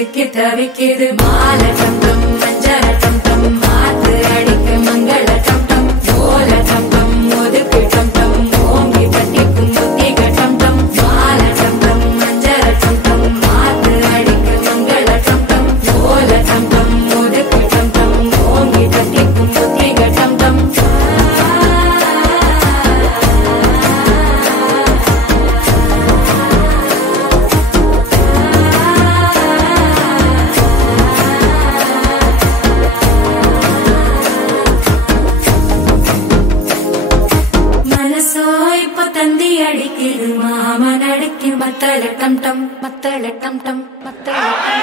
சிக்கி தவிக்குது மால டம் டம் மஞ்சள டம் டம் மாத்து அடிக்கு மங்கள டம் டம் ஓல டம் டம் ஒதுக்கு டம் டம் ஓங்கி தட்டிக்கும் புத்திக டம் டம் மால டம் டம் மஞ்சள டம் டம் மாத்து அடிக்கு மங்கள டம் டம் ஓல டம் டம் ஒதுக்கு டம் டம் ஓங்கி தட்டிக்கும் புத்திக டம் டம் தந்தி அடிக்குது மாமன் அடிக்கு மத்தள டம் டம் மத்தள டம் டம் மத்தள